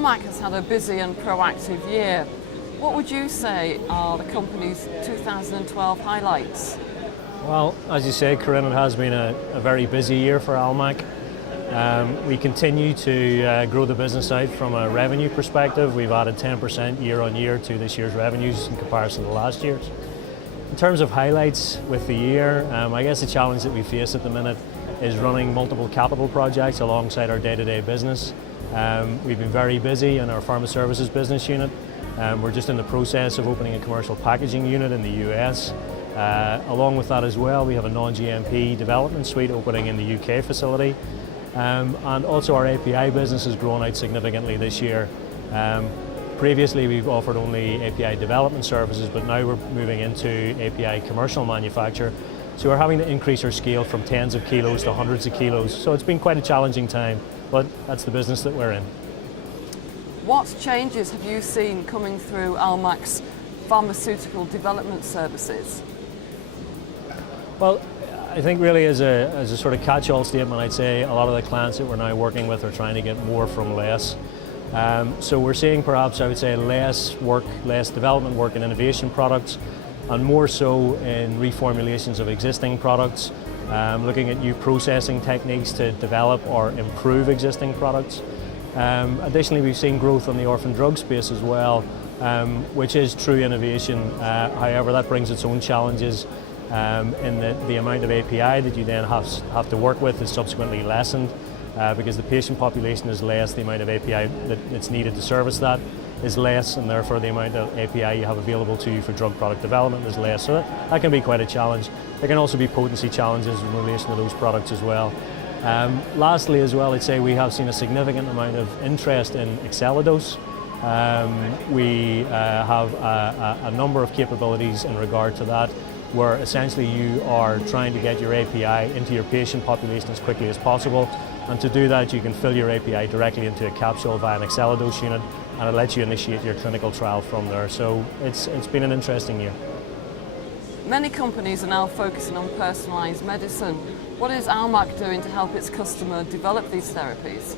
Almac has had a busy and proactive year. What would you say are the company's 2012 highlights? Well, as you say, Corrine, it has been a very busy year for Almac. We continue to grow the business out from a revenue perspective. We've added 10% year on year to this year's revenues in comparison to last year's. In terms of highlights with the year, I guess the challenge that we face at the minute is running multiple capital projects alongside our day-to-day business. We've been very busy in our Pharma Services business unit. We're just in the process of opening a commercial packaging unit in the US. Along with that as well, we have a non-GMP development suite opening in the UK facility. And also our API business has grown out significantly this year. Previously we've offered only API development services, but now we're moving into API commercial manufacture. So we're having to increase our scale from tens of kilos to hundreds of kilos. So it's been quite a challenging time, but that's the business that we're in. What changes have you seen coming through Almac's pharmaceutical development services? Well, I think really as a sort of catch-all statement, I'd say a lot of the clients that we're now working with are trying to get more from less. So we're seeing perhaps, I would say, less development work in innovation products, and more so in reformulations of existing products, looking at new processing techniques to develop or improve existing products. Additionally, we've seen growth on the orphan drug space as well, which is true innovation. However, that brings its own challenges in that the amount of API that you then have to work with is subsequently lessened because the patient population is less, the amount of API that's needed to service that is less, and therefore the amount of API you have available to you for drug product development is less. So that can be quite a challenge. There can also be potency challenges in relation to those products as well. Lastly as well, I'd say we have seen a significant amount of interest in Excelidose. We have a number of capabilities in regard to that, where essentially you are trying to get your API into your patient population as quickly as possible. And to do that, you can fill your API directly into a capsule via an Excelidose unit, and it lets you initiate your clinical trial from there. So it's been an interesting year. Many companies are now focusing on personalised medicine. What is Almac doing to help its customer develop these therapies?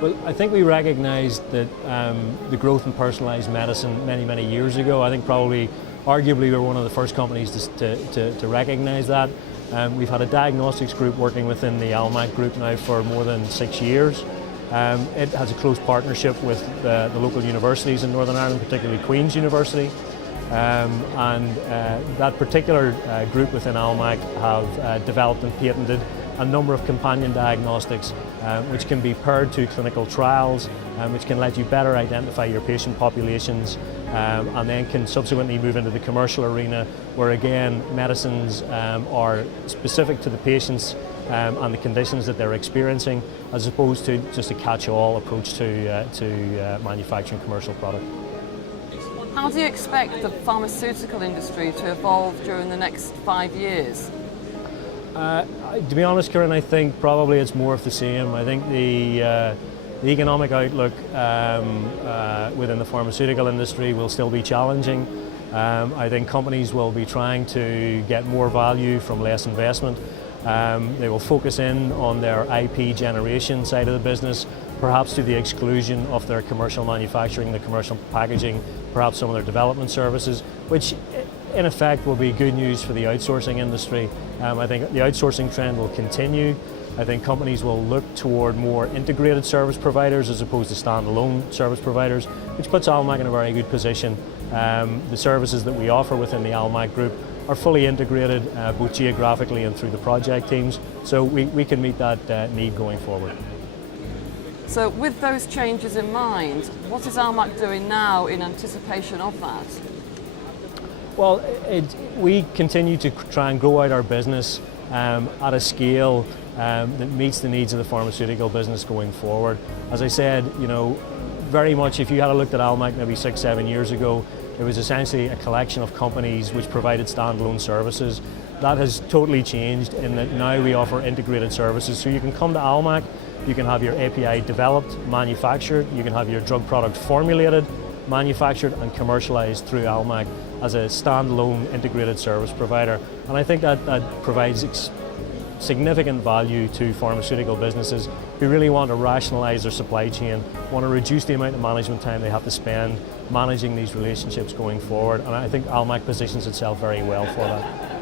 Well, I think we recognised that the growth in personalised medicine many years ago. I think probably, arguably, we're one of the first companies to recognise that. We've had a diagnostics group working within the Almac group now for more than 6 years. It has a close partnership with the local universities in Northern Ireland, particularly Queen's University. That particular group within Almac have developed and patented a number of companion diagnostics which can be paired to clinical trials, which can let you better identify your patient populations, and then can subsequently move into the commercial arena, where again medicines are specific to the patients and the conditions that they're experiencing, as opposed to just a catch-all approach to manufacturing commercial product. How do you expect the pharmaceutical industry to evolve during the next 5 years? To be honest, Corrine, I think probably it's more of the same. I think the economic outlook within the pharmaceutical industry will still be challenging. I think companies will be trying to get more value from less investment. They will focus in on their IP generation side of the business, perhaps to the exclusion of their commercial manufacturing, the commercial packaging, perhaps some of their development services, which in effect will be good news for the outsourcing industry. I think the outsourcing trend will continue. I think companies will look toward more integrated service providers as opposed to standalone service providers, which puts Almac in a very good position. The services that we offer within the Almac group are fully integrated, both geographically and through the project teams, so we can meet that need going forward. So with those changes in mind, what is Almac doing now in anticipation of that? Well, we continue to try and grow out our business at a scale that meets the needs of the pharmaceutical business going forward. As I said, very much if you had looked at Almac maybe 6-7 years ago, it was essentially a collection of companies which provided standalone services. That has totally changed in that now we offer integrated services. So you can come to Almac, you can have your API developed, manufactured, you can have your drug product formulated, manufactured and commercialized through Almac as a standalone integrated service provider. And I think that provides significant value to pharmaceutical businesses who really want to rationalise their supply chain, want to reduce the amount of management time they have to spend managing these relationships going forward, and I think Almac positions itself very well for that.